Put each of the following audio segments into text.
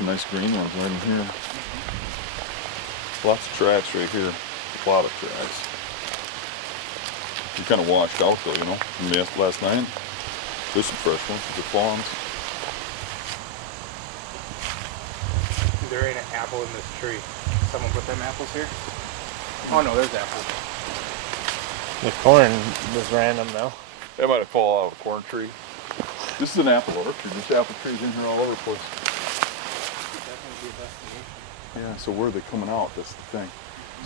some nice green ones right in here. Lots of tracks right here. A lot of tracks. They're kind of washed out though, you know, from last night. There's some fresh ones, the fawns. There ain't an apple in this tree. Someone put them apples here? Oh no, there's apples. The corn was random though. That might have fallen out of a corn tree. This is an apple orchard. There's apple trees in here all over the place. Definitely be a destination. Yeah, so where are they coming out? That's the thing.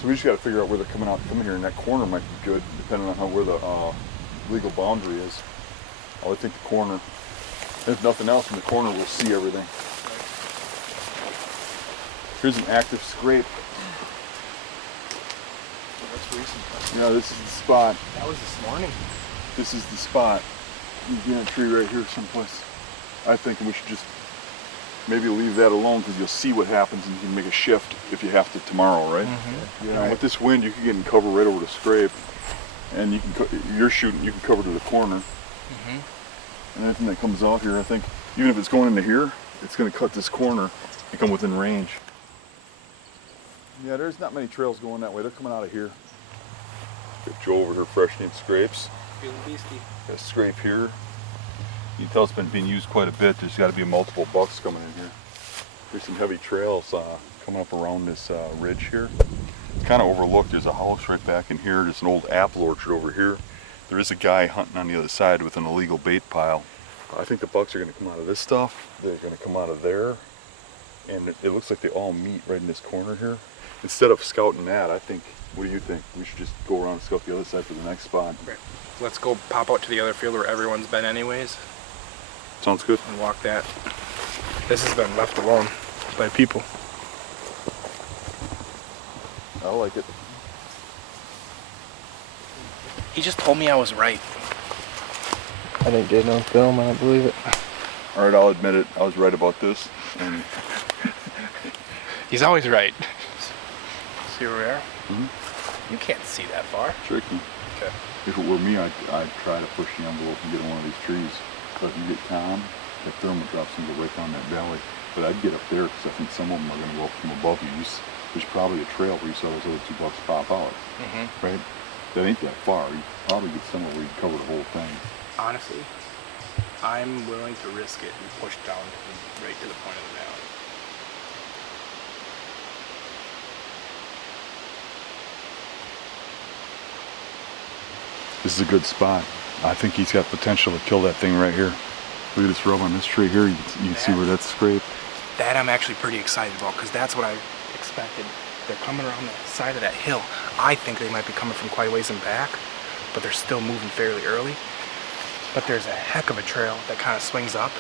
So we just got to figure out where they're coming out and coming here, and that corner might be good, depending on where the legal boundary is. I would think the corner, if nothing else, in the corner we'll see everything. Here's an active scrape. Oh, that's recent. Yeah, this is the spot. That was this morning. This is the spot. You'd be in a tree right here someplace. I think we should just maybe leave that alone because you'll see what happens and you can make a shift if you have to tomorrow, right? Mm-hmm. Yeah. Right. With this wind, you can get in cover right over the scrape, and you can you're shooting. You can cover to the corner. Mm-hmm. And anything that comes out here, I think, even if it's going into here, it's going to cut this corner and come within range. Yeah, there's not many trails going that way. They're coming out of here. Got Joe over here freshening scrapes. Feeling beastie. Got a scrape here. You can tell it's been being used quite a bit. There's got to be multiple bucks coming in here. There's some heavy trails coming up around this ridge here. It's kind of overlooked. There's a house right back in here. There's an old apple orchard over here. There is a guy hunting on the other side with an illegal bait pile. I think the bucks are going to come out of this stuff. They're going to come out of there. And it looks like they all meet right in this corner here. Instead of scouting that, I think, what do you think? We should just go around and scout the other side for the next spot. Right. Let's go pop out to the other field where everyone's been anyways. Sounds good. And walk that. This has been left alone by people. I like it. He just told me I was right. I didn't get no film, I don't believe it. All right, I'll admit it. I was right about this. And He's always right. See where we are? Mm-hmm. You can't see that far. Tricky. Okay. If it were me, I'd try to push the envelope and get in one of these trees. But if you get calm, the thermal drops and go right down that valley. But I'd get up there because I think some of them are going to go up from above you. There's probably a trail where you saw those other two bucks pop out, right? That ain't that far. You probably get somewhere where you can cover the whole thing. Honestly, I'm willing to risk it and push down right to the point of the valley. This is a good spot. I think he's got potential to kill that thing right here. Look at this rub on this tree here. You can see where that's scraped. That I'm actually pretty excited about because that's what I expected. They're coming around the side of that hill. I think they might be coming from quite a ways in back, but they're still moving fairly early. But there's a heck of a trail that kind of swings up.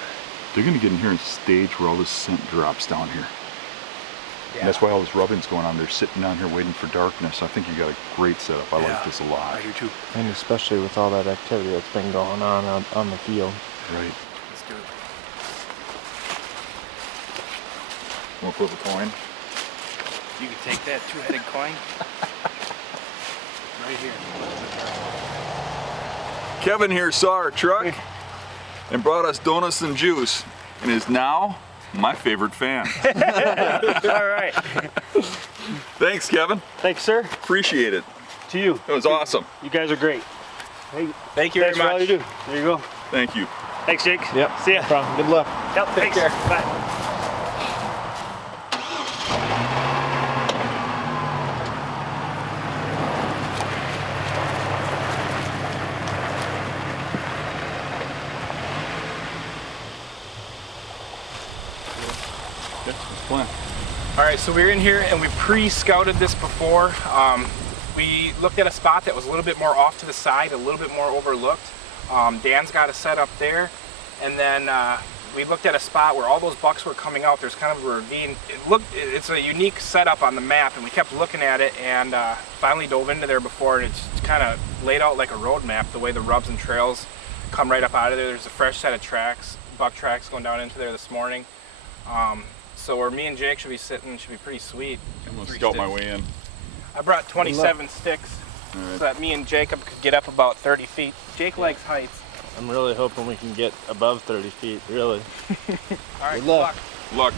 They're going to get in here and stage where all this scent drops down here. Yeah. And that's why all this rubbing's going on. They're sitting down here waiting for darkness. I think you got a great setup. I like this a lot. I do too. And especially with all that activity that's been going on out on the field. Right. Let's do it. Want to flip a coin? You can take that two-headed coin right here. Kevin here saw our truck and brought us donuts and juice and is now my favorite fan. All right. Thanks, Kevin. Thanks, sir. Appreciate it. To you. It was awesome. You guys are great. Hey, Thank you thanks very for all much. you do. There you go. Thank you. Thanks, Jake. Yep. See ya. No problem. Good luck. Yep. Thanks. care. Bye. All right, so we're in here and we pre-scouted this before. We looked at a spot that was a little bit more off to the side, a little bit more overlooked. Dan's got a set up there, and then we looked at a spot where all those bucks were coming out. There's kind of a ravine. It's a unique setup on the map, and we kept looking at it and finally dove into there before, and it's kind of laid out like a road map, the way the rubs and trails come right up out of there. There's a fresh set of tracks, buck tracks going down into there this morning. So where me and Jake should be sitting should be pretty sweet. I'm going to scout my way in. I brought 27 sticks so that me and Jacob could get up about 30 feet. Jake likes heights. I'm really hoping we can get above 30 feet, really. All right, Good luck. Luck.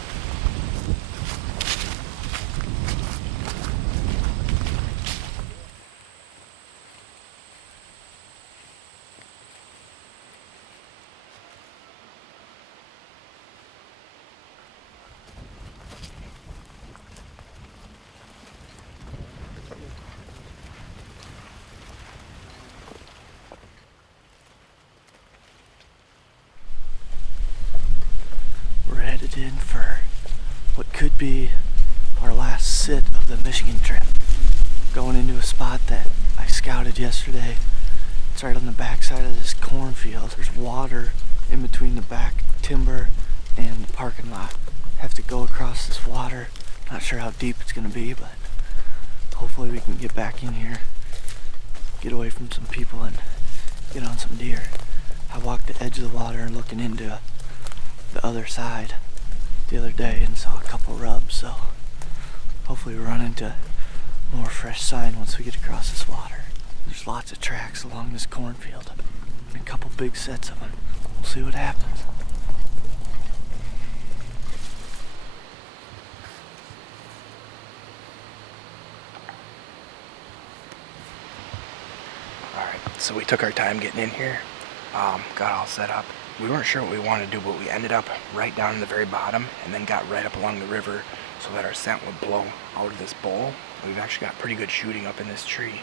could be our last sit of the Michigan trip. Going into a spot that I scouted yesterday. It's right on the backside of this cornfield. There's water in between the back timber and the parking lot. Have to go across this water. Not sure how deep it's gonna be, but hopefully we can get back in here, get away from some people and get on some deer. I walked the edge of the water and looking into the other side the other day and saw a couple rubs, so hopefully we run into more fresh sign once we get across this water. There's lots of tracks along this cornfield and a couple big sets of them. We'll see what happens. Alright, so we took our time getting in here, got all set up. We weren't sure what we wanted to do, but we ended up right down in the very bottom and then got right up along the river so that our scent would blow out of this bowl. We've actually got pretty good shooting up in this tree.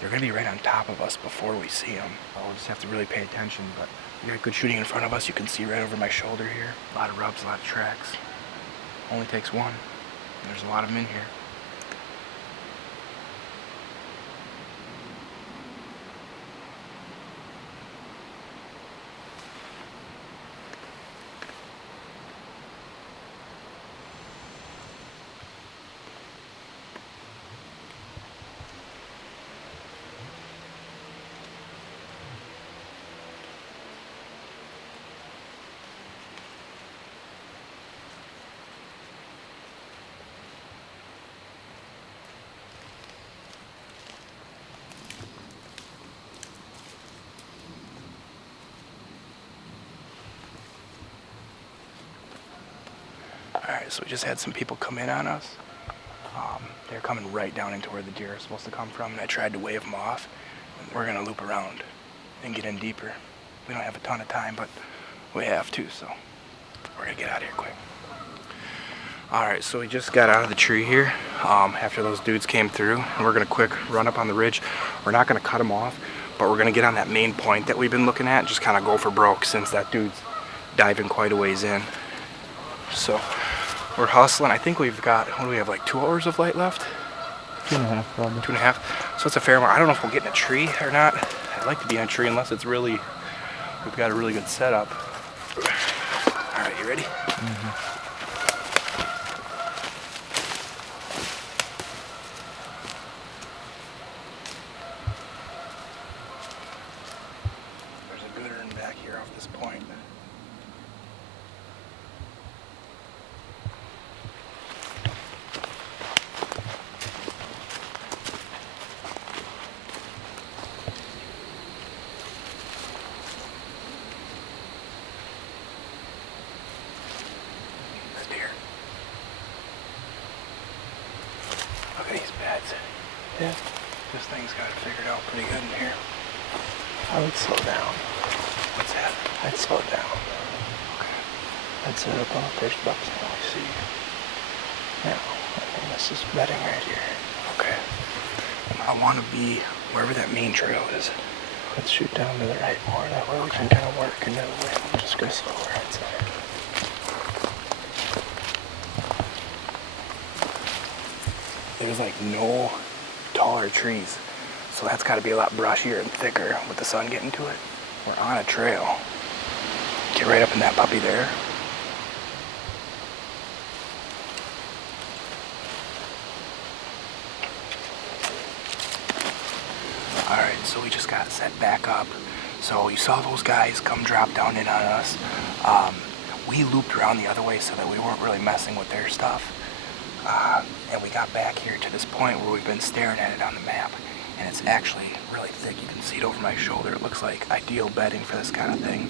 They're going to be right on top of us before we see them. We'll just have to really pay attention, but we got good shooting in front of us. You can see right over my shoulder here. A lot of rubs, a lot of tracks. Only takes one. There's a lot of them in here. Alright, so we just had some people come in on us. They're coming right down into where the deer are supposed to come from, and I tried to wave them off. And we're going to loop around and get in deeper. We don't have a ton of time, but we have to, so we're going to get out of here quick. Alright, so we just got out of the tree here after those dudes came through, and we're going to quick run up on the ridge. We're not going to cut them off, but we're going to get on that main point that we've been looking at and just kind of go for broke since that dude's diving quite a ways in. So we're hustling. I think we've got, what do we have, like 2 hours of light left? 2.5 probably. 2.5. So it's a fair amount. I don't know if we'll get in a tree or not. I'd like to be in a tree unless it's really, we've got a really good setup. All right, you ready? Mm-hmm. There's a gooder in back here off this point. Look at these beds. Yeah. This thing's got it figured out pretty good in here. I would slow down. What's that? I'd slow down. Okay. I'd set up on the first buckskin I see. Now, I think this is bedding right here. Okay. I want to be wherever that main trail is. Let's shoot down to the right more. That way we can kind of work into the wind. Just go slower, I'd say. There's like no taller trees, so that's got to be a lot brushier and thicker with the sun getting to it. We're on a trail. Get right up in that puppy there. Alright, so we just got set back up. So you saw those guys come drop down in on us. We looped around the other way so that we weren't really messing with their stuff. And we got back here to this point where we've been staring at it on the map, and it's actually really thick. You can see it over my shoulder. It looks like ideal bedding for this kind of thing.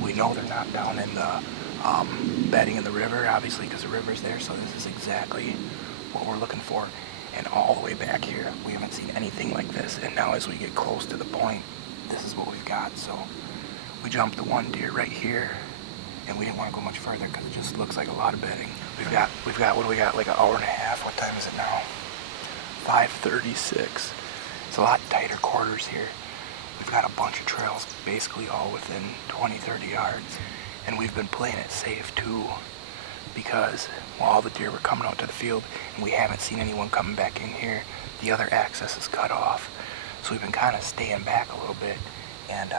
We know they're not down in the bedding in the river, obviously, because the river's there, so this is exactly what we're looking for. And all the way back here, we haven't seen anything like this, and now as we get close to the point, this is what we've got. So we jumped the one deer right here, and we didn't want to go much further because it just looks like a lot of bedding. We've got, what do we got, like an hour and a half? What time is it now? 5:36. It's a lot tighter quarters here. We've got a bunch of trails basically all within 20, 30 yards. And we've been playing it safe too. because while all the deer were coming out to the field and we haven't seen anyone coming back in here, the other access is cut off. So we've been kind of staying back a little bit. And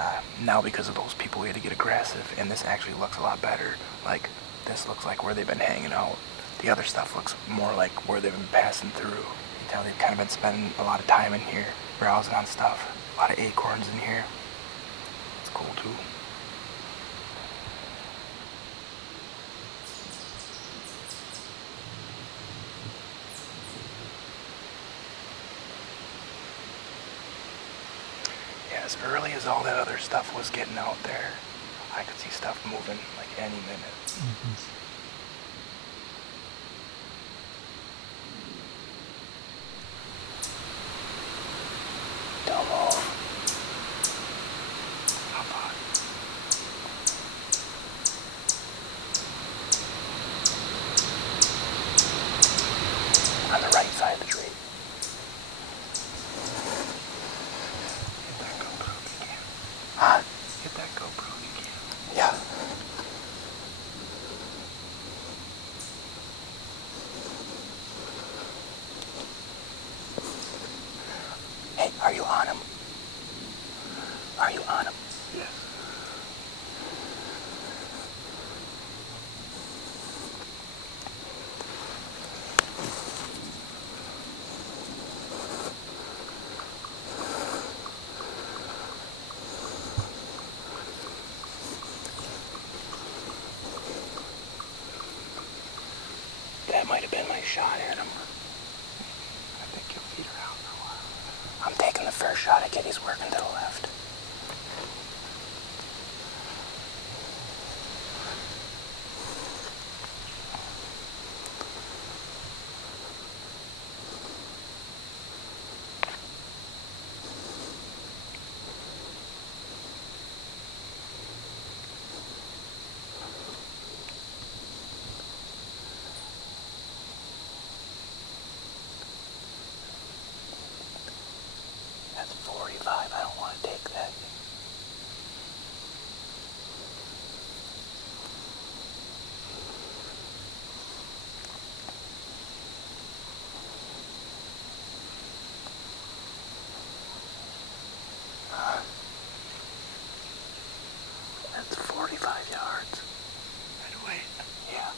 now because of those people, we had to get aggressive. And this actually looks a lot better. Like, this looks like where they've been hanging out. The other stuff looks more like where they've been passing through. You can tell they've kind of been spending a lot of time in here, browsing on stuff. A lot of acorns in here. It's cool too. As early as all that other stuff was getting out there, I could see stuff moving like any minute. Don't move. Hop on. On the right side of the tree. Huh? Hit that GoPro if you can. Yeah. Hey, are you on him? Are you on him? Yes. That might have been my shot at him. I think he'll feed around for a while. I'm taking the first shot at it. He's working to the left. That's 45. I don't want to take that. That's 45 yards. Right away. Yeah.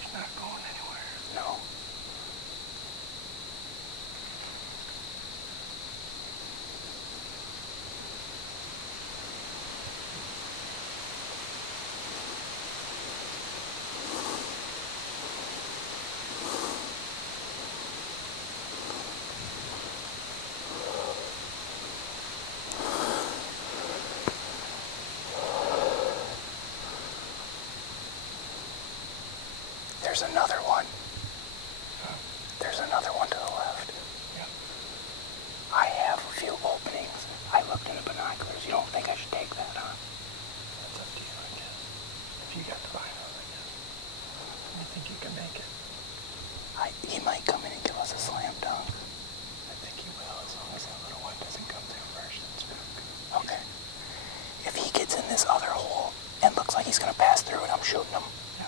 He's not going anywhere. No. There's another one. There's another one to the left. Yeah. I have a few openings. I looked in the binoculars. You don't think I should take that, huh? That's up to you, I guess. If you got the vinyl, I guess. I think you can make it. He might come in and give us a slam dunk. I think he will, as long as that little one doesn't come through first. It's good. Okay. If he gets in this other hole and looks like he's going to pass through it, I'm shooting him. Yeah.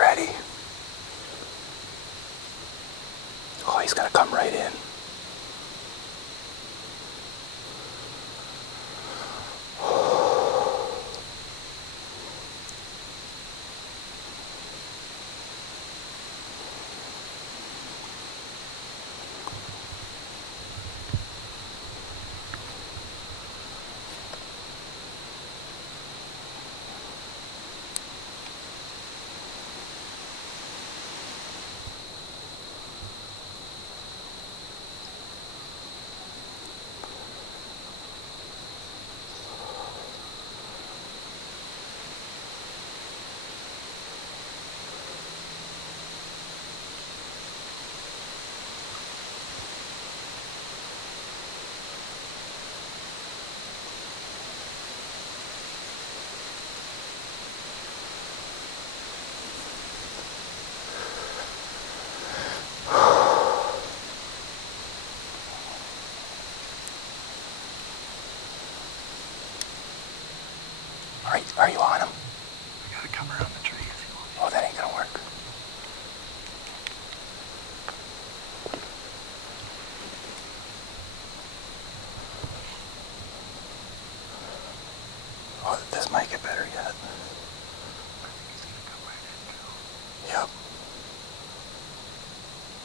Ready? Oh, he's gonna come right in. Are you on him? I gotta come around the tree if you want. Oh, that ain't gonna work. Oh, this might get better yet. I think he's gonna come right in now. Yep.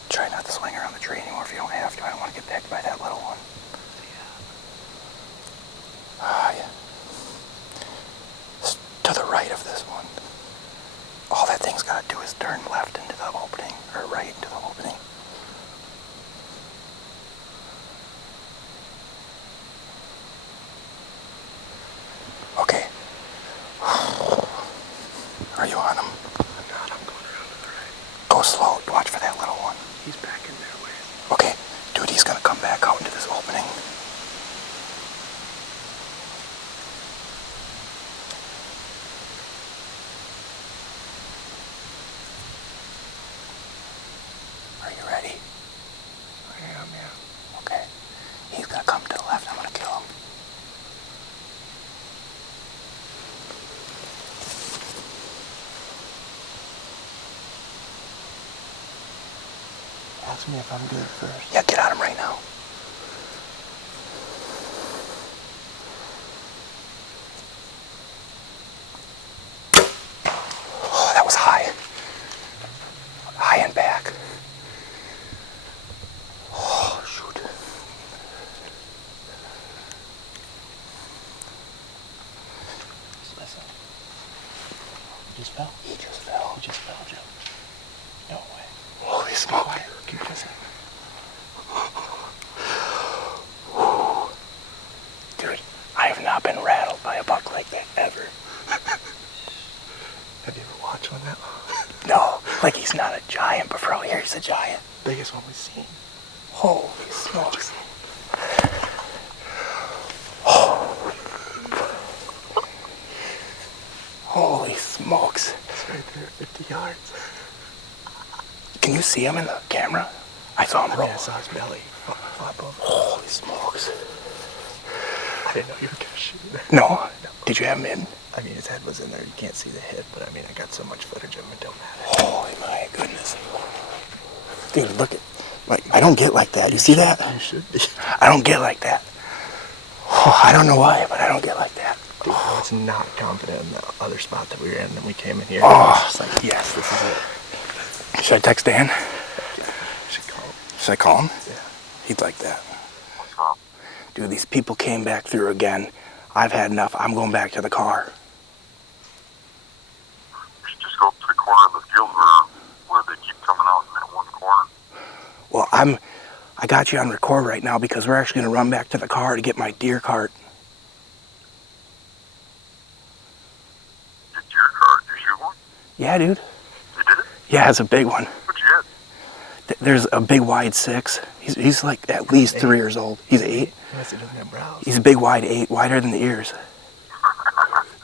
Try not to swing around the tree anymore if you don't have to. I don't want to get picked by that little one. Yeah. To the right of this one. All that thing's got to do is turn left into the opening, or right into the opening. Okay. Are you on him? I'm not. I'm going around to the right. Go slow. Watch for that little one. He's back in there way. Okay. Dude, he's going to come back out into this opening. Are you ready? I am, yeah. Okay. He's gonna come to the left. I'm gonna kill him. Ask me if I'm good first. Yeah, get on him right now. Oh, that was high. High and back. Oh, shoot. Listen. He just fell. He just fell. He just fell, Joe. No way. Holy smoke. Keep kissing. Dude, I have not been rattled by a buck like that ever. Have you ever watched one that long? No, like he's not a giant, but for all here he's a giant. Biggest one we've seen. Holy smokes. Oh. Holy smokes. It's right there, 50 yards. Can you see him in the camera? I saw him roll. I saw his belly flop over. Holy smokes. I didn't know you were gonna shoot him. No? Did you have him in? I mean, his head was in there. You can't see the hit, but I mean, I got so much footage of him, it don't matter. Holy my goodness. Dude, look at, like, I don't get like that. You see that? You should be. I don't get like that. Oh, I don't know why, but I don't get like that. Dude, I was not confident in the other spot that we were in, and we came in here. Oh, it's like, yes, this is it. Should I text Dan? Yeah, should call him. Should I call him? Yeah. He'd like that. Dude, these people came back through again. I've had enough. I'm going back to the car. You should just go up to the corner of the field where they keep coming out in that one corner. Well, I got you on record right now because we're actually going to run back to the car to get my deer cart. Your deer cart? Did you shoot one? Yeah, dude. You did it? Yeah, it's a big one. What'd you get? There's a big wide 6. He's like at least 3 years old. He's 8. He's a big wide 8, wider than the ears.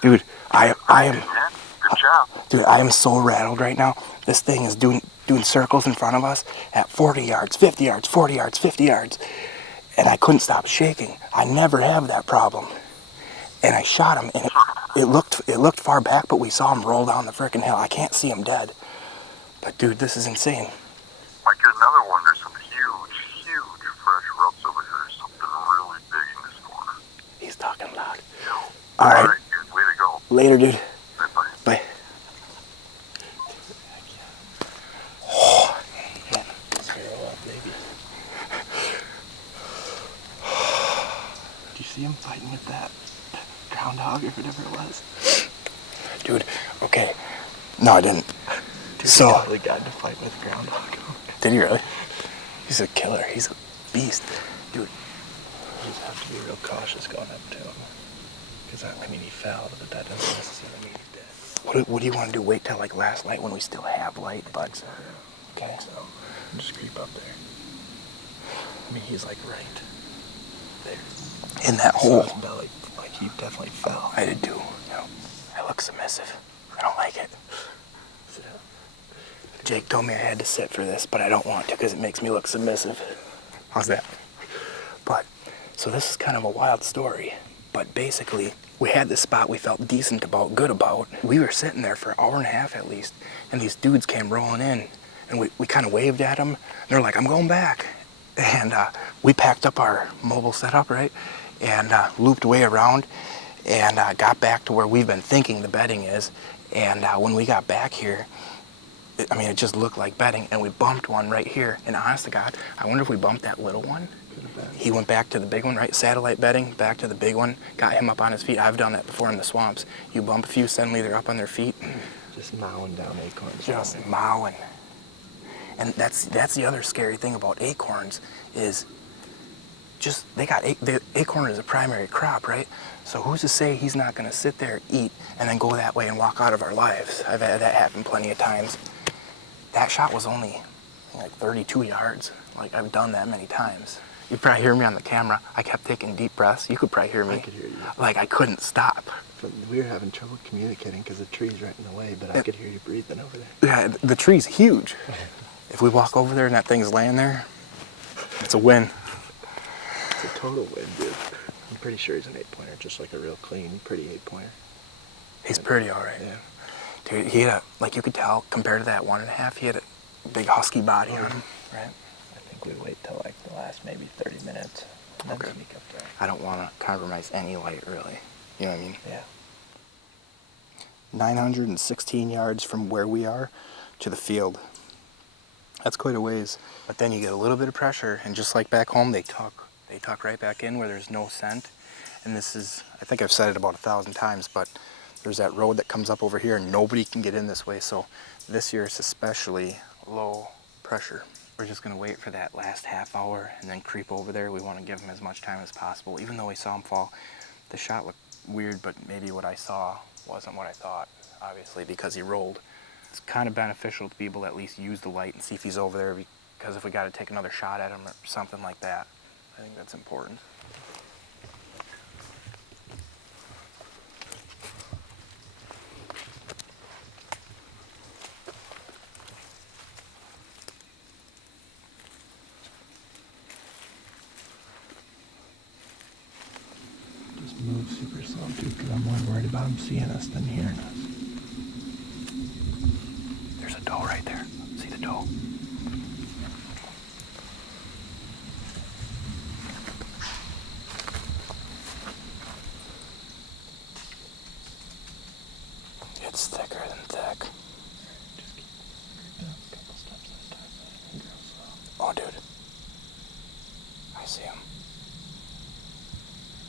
Dude, I am. Good job. Dude, I am so rattled right now. This thing is doing circles in front of us at 40 yards, 50 yards, 40 yards, 50 yards. And I couldn't stop shaking. I never have that problem. And I shot him, and it looked far back, but we saw him roll down the frickin' hill. I can't see him dead. But dude, this is insane. Might get another one. There's some huge fresh rubs over here. There's something really big in this corner. He's talking loud. Yeah. All right. Dude, way to go. Later, dude. Bye. Bye. Oh, man. Zero up, baby. Did you see him fighting with that groundhog or whatever it was? Dude, okay. No, I didn't. Dude, So, he totally got into fight with a groundhog. did he really? He's a killer. He's a beast. Dude, You just have to be real cautious going up to him. Because, I mean, he fell, but that doesn't necessarily mean he's dead. what do you want to do? Wait till like last light when we still have light, but So, okay. so just creep up there. I mean, he's like right there. In that I saw hole. his belly, like he definitely fell. I did too. You know, I look submissive. I don't like it. So, Jake told me I had to sit for this, but I don't want to because it makes me look submissive. How's that? But, so this is kind of a wild story, but basically, we had this spot we felt decent about, good about. We were sitting there for an hour and a half at least, and these dudes came rolling in, and we kind of waved at them, and they're like, I'm going back. And we packed up our mobile setup, right, and looped way around, and got back to where we've been thinking the bedding is. And when we got back here, it just looked like bedding, and we bumped one right here. And honest to God, I wonder if we bumped that little one. He went back to the big one, right? Satellite bedding, back to the big one, got him up on his feet. I've done that before in the swamps. You bump a few, suddenly they're up on their feet. Just mowing down acorns. Just mowing. And that's the other scary thing about acorns is the acorn is a primary crop, right? So who's to say he's not gonna sit there, eat, and then go that way and walk out of our lives? I've had that happen plenty of times. That shot was only like 32 yards. Like, I've done that many times. You probably hear me on the camera. I kept taking deep breaths. You could probably hear me. I could hear you. Like, I couldn't stop. We were having trouble communicating because the tree's right in the way, but I could hear you breathing over there. Yeah, the tree's huge. If we walk over there and that thing's laying there, it's a win. It's a total win, dude. I'm pretty sure he's an 8-pointer, just like a real clean, pretty 8-pointer. He's pretty all right. Yeah. Dude, he had like you could tell, compared to that 1.5, he had a big husky body on him, right? I think we wait till like the last maybe 30 minutes and then sneak up there. I don't want to compromise any light, really. You know what I mean? Yeah. 916 yards from where we are to the field. That's quite a ways. But then you get a little bit of pressure, and just like back home, they tuck right back in where there's no scent. And this is, I think I've said it about 1,000 times, but there's that road that comes up over here, and nobody can get in this way. So this year it's especially low pressure. We're just gonna wait for that last half hour and then creep over there. We want to give him as much time as possible. Even though we saw him fall, the shot looked weird, but maybe what I saw wasn't what I thought, obviously, because he rolled. It's kind of beneficial to be able to at least use the light and see if he's over there, because if we got to take another shot at him or something like that, I think that's important. Just move super slow, dude, because I'm more worried about him seeing us than hearing us. There's a doe right there. See the doe? It's thicker than thick. Just keep down a couple steps at a time and go slow. Oh, dude. I see him.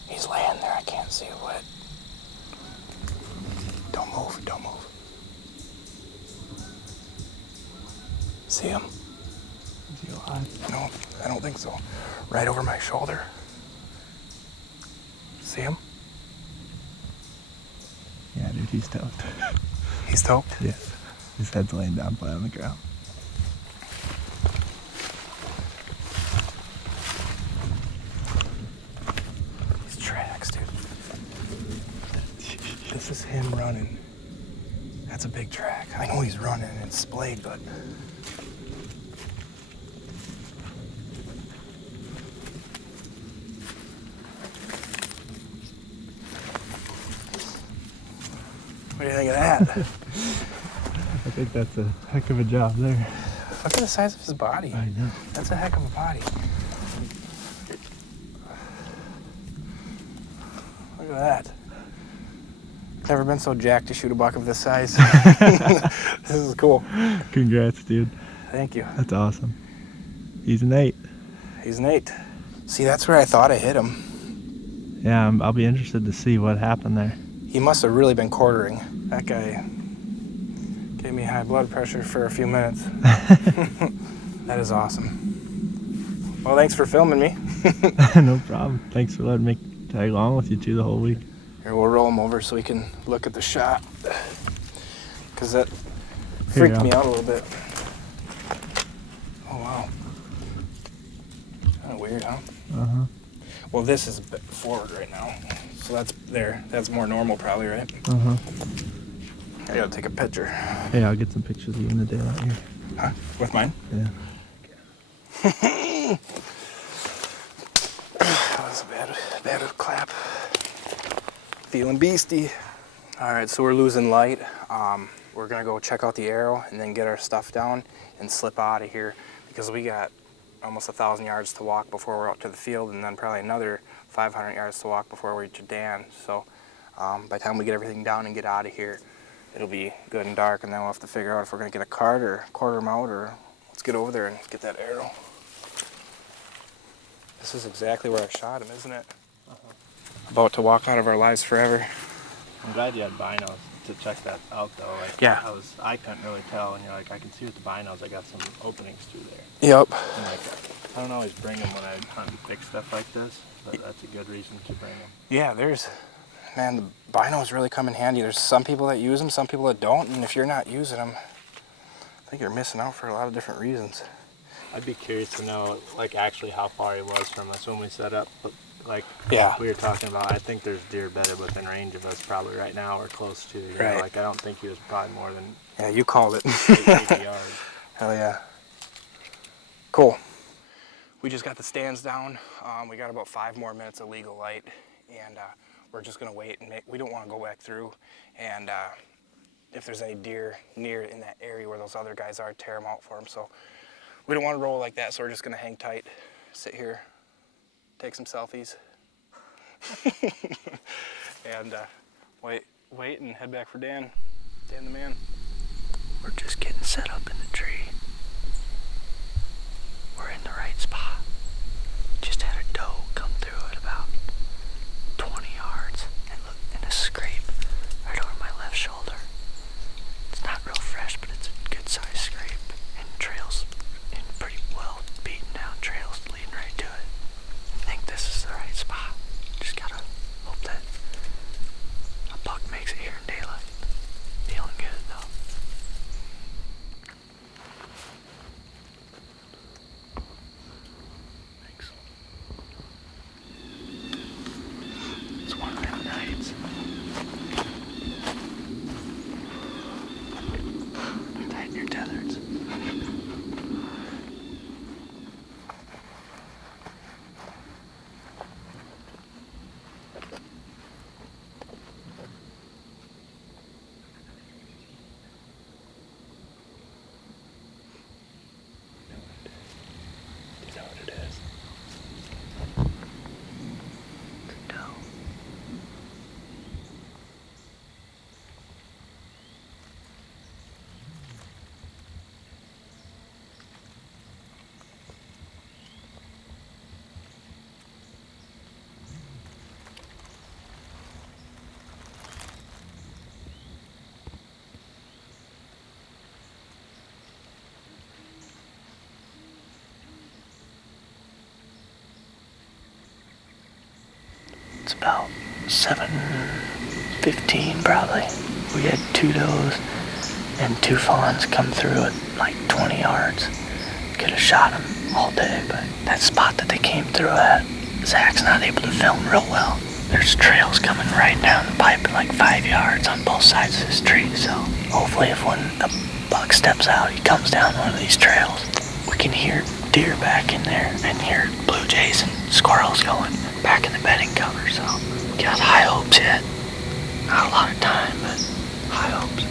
He's laying there. I can't see a whit. Don't move. Don't move. See him? Is he alive? No, I don't think so. Right over my shoulder. See him? Yeah, dude, he's stoked. He's stoked? Yeah. His head's laying down flat on the ground. These tracks, dude. This is him running. That's a big track. I know he's running and it's splayed, but... What do you think of that? I think that's a heck of a job there. Look at the size of his body. I know. That's a heck of a body. Look at that. Never been so jacked to shoot a buck of this size. This is cool. Congrats, dude. Thank you. That's awesome. He's an 8. He's an 8. See, that's where I thought I hit him. Yeah, I'll be interested to see what happened there. He must have really been quartering. That guy gave me high blood pressure for a few minutes. That is awesome. Well, thanks for filming me. No problem. Thanks for letting me tag along with you two the whole week. Here, we'll roll him over so we can look at the shot. Because that freaked me out a little bit. Oh, wow. Kind of weird, huh? Uh-huh. Well, this is a bit forward right now. So that's there. That's more normal probably, right? Uh-huh. I gotta take a picture. Hey, I'll get some pictures of you in the daylight here. Huh? With mine? Yeah. That was a bad clap. Feeling beastie. All right, so we're losing light. We're gonna go check out the arrow and then get our stuff down and slip out of here because we got almost 1,000 yards to walk before we're out to the field, and then probably another 500 yards to walk before we reach Dan. So by the time we get everything down and get out of here, it'll be good and dark, and then we'll have to figure out if we're gonna get a cart or quarter them out, or let's get over there and get that arrow. This is exactly where I shot him, isn't it? About to walk out of our lives forever. I'm glad you had binos to check that out, though. Like, Yeah. I couldn't really tell, and you're like, I can see with the binos, I got some openings through there. Yep. And like, I don't always bring them when I hunt and pick stuff like this, but that's a good reason to bring them. Yeah, man, the binos really come in handy. There's some people that use them, some people that don't, and if you're not using them, I think you're missing out for a lot of different reasons. I'd be curious to know, like, actually how far he was from us when we set up. But, like, Yeah. we were talking about, I think there's deer bedded within range of us probably right now or close to. You know, Right. like, I don't think he was probably more than Yeah, you called it. 80 yards. Hell yeah. Cool. We just got the stands down. We got about 5 more minutes of legal light, and we're just gonna wait and we don't want to go back through, and if there's any deer near in that area where those other guys are, tear them out for them. So we don't want to roll like that, so we're just gonna hang tight, sit here, take some selfies, and wait and head back for Dan. Dan the man. We're just getting set up in the tree. We're in the right spot. Just had a doe come through at about 20 yards and look in a scrape right over my left shoulder. It's not real fresh, but it's a good sized scrape, and trails in pretty well beaten down trails leading right to it. I think this is the right spot. Just gotta hope that a buck makes it here in daylight. Feeling good though. It's one of them nights. Tighten your tethrds. You know what it is? Good doe. It's about 7:15 probably. We had 2 does and 2 fawns come through at like 20 yards. Could have shot them all day, but that spot that they came through at, Zach's not able to film real well. There's trails coming right down the pipe at like 5 yards on both sides of this tree, so hopefully if when a buck steps out, he comes down one of these trails. We can hear deer back in there and hear blue jays and squirrels going back in the bedding cover, so got high hopes yet. Not a lot of time, but high hopes.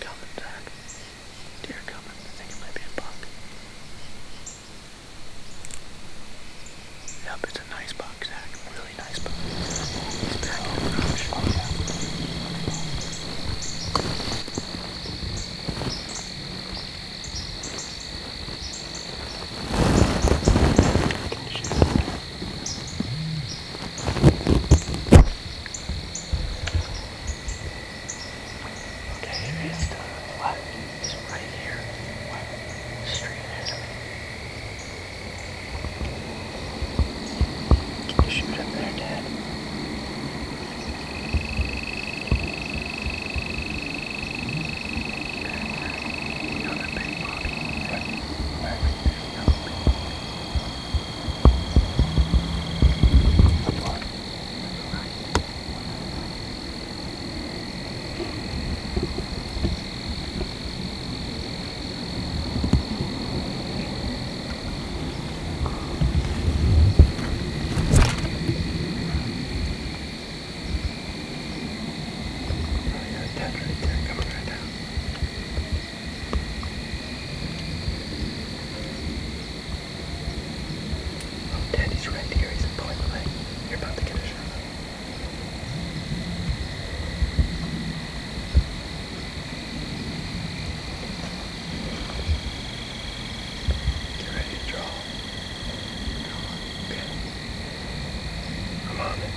Coming, Zach. Deer coming. I think it might be a buck. He's right here. He's pulling away. You're about to get a shot. Get ready to draw. Okay. I'm on it.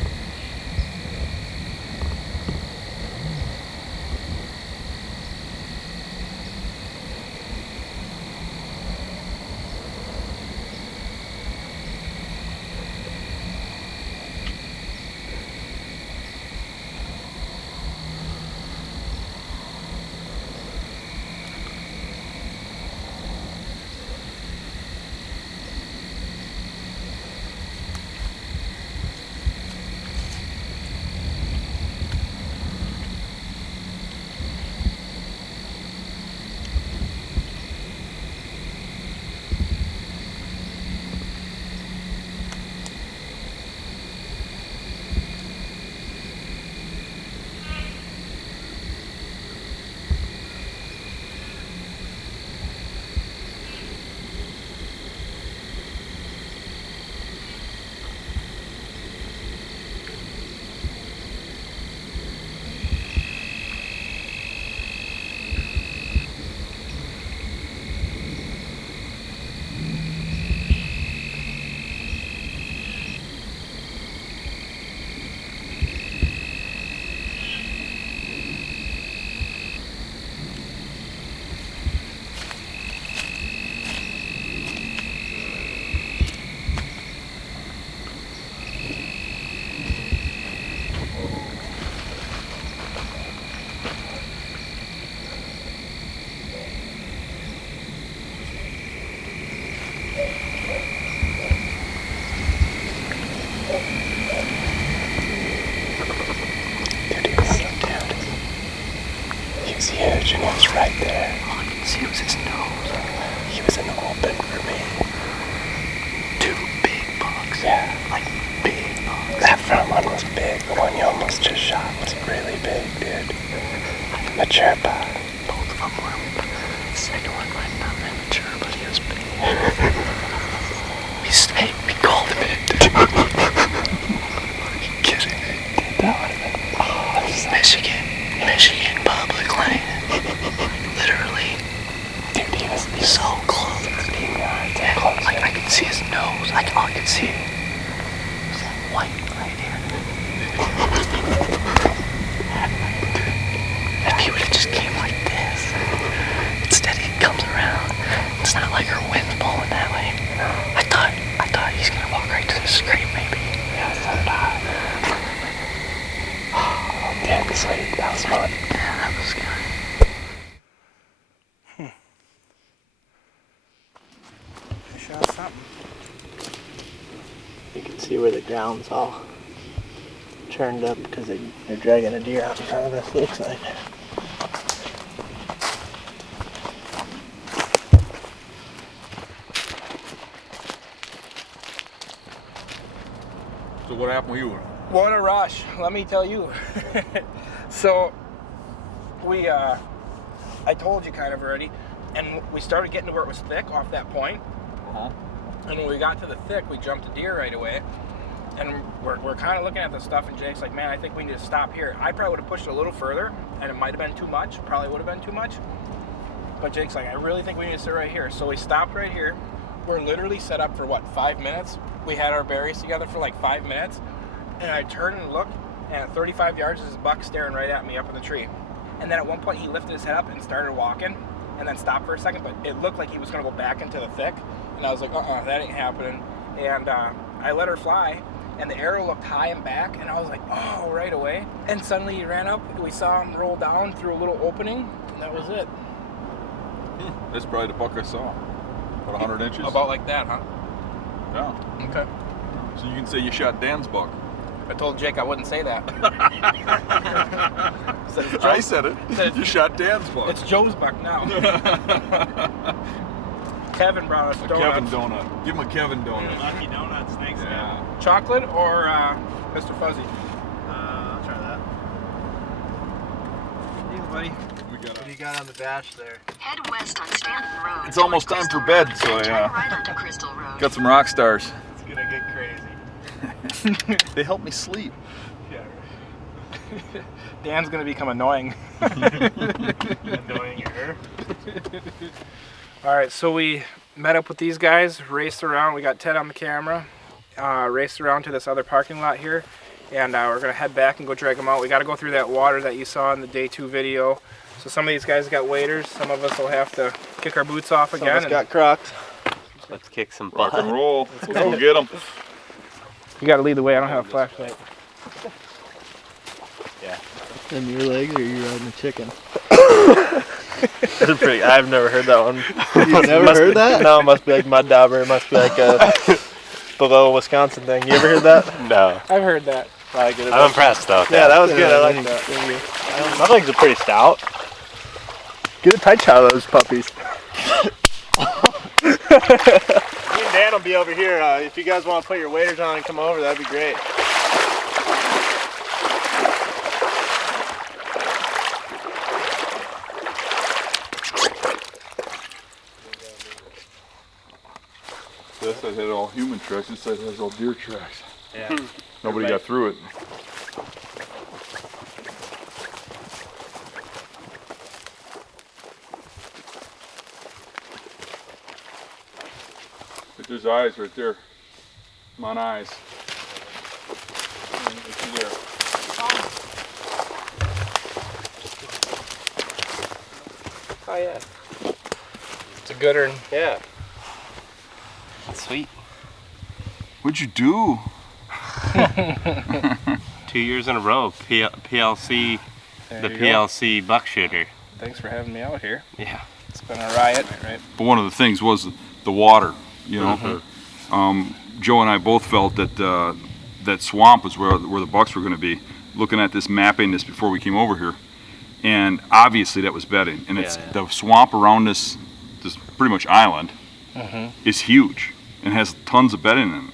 Huge, and he was right there. All I can see was his nose. He was in the open ravine. 2 big bugs. Yeah. Like big bugs. That front one was big. The one you almost just shot was really big, dude. Mature buck. Both of them were. The second one might not be mature, but he was big. We called him it. Are you kidding me? That would have been awesome. Michigan public land. Literally. Dude, he was So close. 16 yards. Yeah, Close. I could see his nose. All I could see was that white right here. If he would have just came like this, instead he comes around. It's not like our wind's blowing that way. I thought he's gonna walk right to the scrape maybe. Yeah, so did I. Damn, sweet. That was fun. Yeah, that was good. I shot something. You can see where the ground's all turned up because they're dragging a deer out in front of us, looks like. So what happened with you? What a rush, let me tell you. So I told you kind of already, and we started getting to where it was thick off that point. Uh-huh. And when we got to the thick, we jumped a deer right away. And we're kind of looking at the stuff, and Jake's like, man, I think we need to stop here. I probably would have pushed it a little further, and it might have been too much. Probably would have been too much. But Jake's like, I really think we need to sit right here. So we stopped right here. We're literally set up for, what, 5 minutes? We had our berries together for like 5 minutes. And I turned and looked, and at 35 yards, there's a buck staring right at me up in the tree. And then at one point, he lifted his head up and started walking, and then stopped for a second, but it looked like he was going to go back into the thick. And I was like, that ain't happening. And I let her fly, and the arrow looked high and back, and I was like, oh, right away. And suddenly he ran up, we saw him roll down through a little opening, and that was it. That's probably the buck I saw. About 100 inches? About like that, huh? Yeah. Okay. So you can say you shot Dan's buck. I told Jake I wouldn't say that. I said it. You shot Dan's buck. It's Joe's buck now. Kevin brought us donuts. Kevin donut. Give him a Kevin donut. Lucky Donuts, thanks, man. Yeah. Chocolate or Mr. Fuzzy? I'll try that. Hey, buddy. We got What do you got on the dash there? Head west on Stanton Road. It's almost time for bed, so Turn I right onto Crystal Road. got some rock stars. gonna get crazy. They help me sleep. Yeah. Dan's gonna become annoying. Annoying her. All right, so we met up with these guys, raced around. We got Ted on the camera, raced around to this other parking lot here, and we're gonna head back and go drag them out. We got to go through that water that you saw in the day 2 video. So some of these guys got waders. Some of us will have to kick our boots off again. Some of us got Crocs. Let's kick some Rock butt. and roll. Let's go get them. You got to lead the way. I don't have a flashlight. Them your legs, or are you riding a chicken? That's pretty. I've never heard that one. You've never heard that? No, it must be like mud dauber. It must be like a below Wisconsin thing. You ever heard that? No. I've heard that. I'm impressed though. Yeah, that was good. I like that. My legs are pretty stout. Get a tight shot of those puppies. Me and Dan will be over here. If you guys want to put your waders on and come over, that'd be great. This side had all human tracks. This side has all deer tracks. Yeah. Nobody got through it. But there's eyes right there. Come on, eyes. There. Oh yeah. It's a gooder. Yeah. Sweet. What'd you do? 2 years in a row. PLC, There the you go. PLC buck shooter. Thanks for having me out here. Yeah. It's been a riot, right? But one of the things was the water. You know, Joe and I both felt that that swamp was where the bucks were going to be. Looking at this mapping this before we came over here, and obviously that was bedding. And it's Yeah. the swamp around this pretty much island is huge and has tons of bedding in it.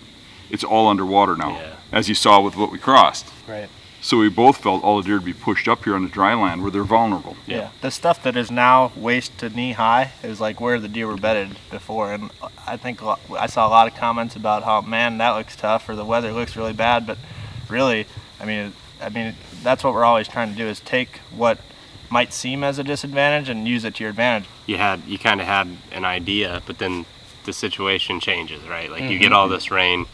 It's all underwater now, Yeah. as you saw with what we crossed. Right. So we both felt all the deer to be pushed up here on the dry land where they're vulnerable. Yeah. The stuff that is now waist to knee high is like where the deer were bedded before, and I think I saw a lot of comments about how, man, that looks tough, or the weather looks really bad. But really, I mean, that's what we're always trying to do, is take what might seem as a disadvantage and use it to your advantage. You kind of had an idea, but then the situation changes, right? Like you get all this rain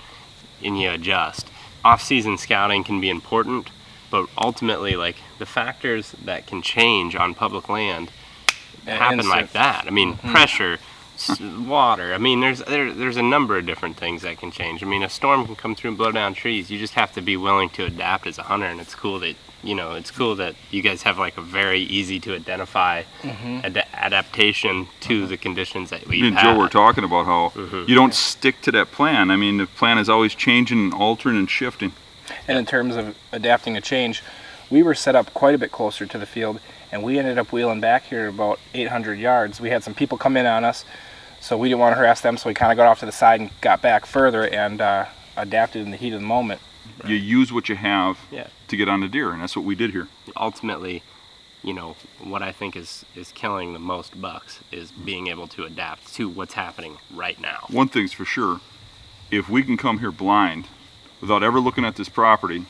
and you adjust. Off-season scouting can be important, but ultimately, like, the factors that can change on public land happen like that. I mean, pressure, water. I mean, there's a number of different things that can change. I mean, a storm can come through and blow down trees. You just have to be willing to adapt as a hunter, and it's cool that you guys have like a very easy to identify adaptation to the conditions that we've Me and had. Joe were talking about how you don't stick to that plan. I mean, the plan is always changing and altering and shifting. And in terms of adapting a change, we were set up quite a bit closer to the field, and we ended up wheeling back here about 800 yards. We had some people come in on us, so we didn't want to harass them, so we kind of got off to the side and got back further and adapted in the heat of the moment. You use what you have Yeah. to get on the deer, and that's what we did here. Ultimately, what I think is killing the most bucks is being able to adapt to what's happening right now. One thing's for sure, if we can come here blind, without ever looking at this property,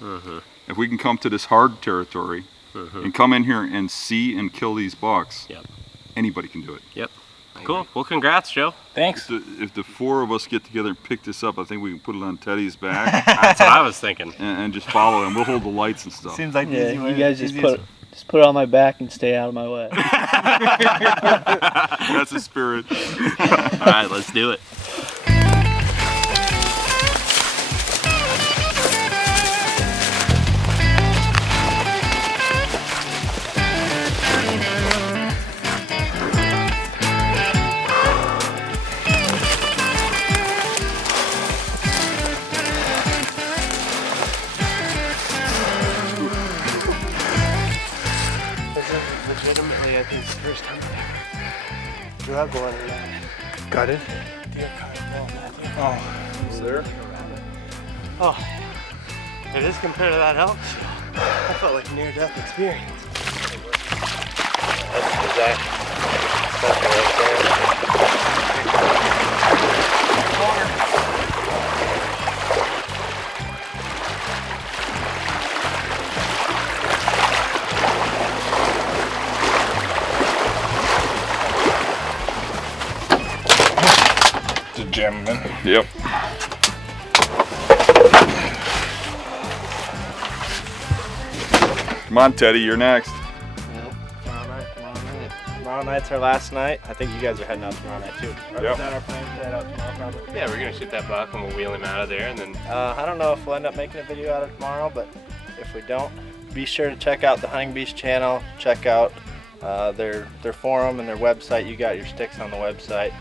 if we can come to this hard territory and come in here and see and kill these bucks, Yep. anybody can do it. Yep. Cool. Well, congrats, Joe. Thanks. If the four of us get together and pick this up, I think we can put it on Teddy's back That's what I was thinking. and just follow him. We'll hold the lights and stuff. Seems like the Yeah, easy way. you guys just easiest- put it on my back and stay out of my way. That's the spirit. All right, let's do it. Legitimately, I think it's the first time I've drug one or not. Got it? Oh, it is compared to that elk show. I felt like a near-death experience. That's exactly right there. jam them in. Yep. Come on, Teddy, you're next. Tomorrow night's our last night. I think you guys are heading out tomorrow night too. Yep. Is that our plan to head out tomorrow probably? Yeah, we're gonna shoot that buck and we'll wheel him out of there, and then I don't know if we'll end up making a video out of tomorrow, but if we don't, be sure to check out the Hunting Beast channel. Check out their forum and their website. You got your sticks on the website.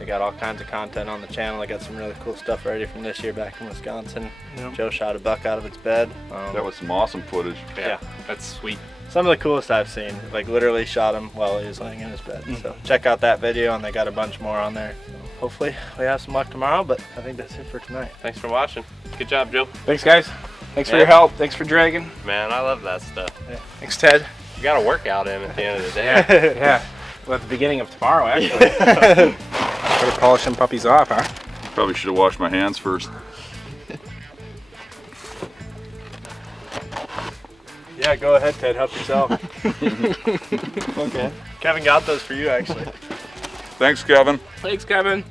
They got all kinds of content on the channel. They got some really cool stuff already from this year back in Wisconsin. Yep. Joe shot a buck out of its bed. That was some awesome footage. yeah, that's sweet. Some of the coolest I've seen. Like literally shot him while he was laying in his bed. So check out that video, and they got a bunch more on there. So hopefully we have some luck tomorrow, but I think that's it for tonight. Thanks for watching. Good job, Joe. Thanks, guys. Thanks for your help. Thanks for dragging. Man, I love that stuff. Thanks, Ted. You got a workout in at the end of the day. Yeah. Well, at the beginning of tomorrow, actually. Better polish them puppies off, huh? Probably should have washed my hands first. Yeah, go ahead, Ted. Help yourself. Okay. Kevin got those for you, actually. Thanks, Kevin. Thanks, Kevin.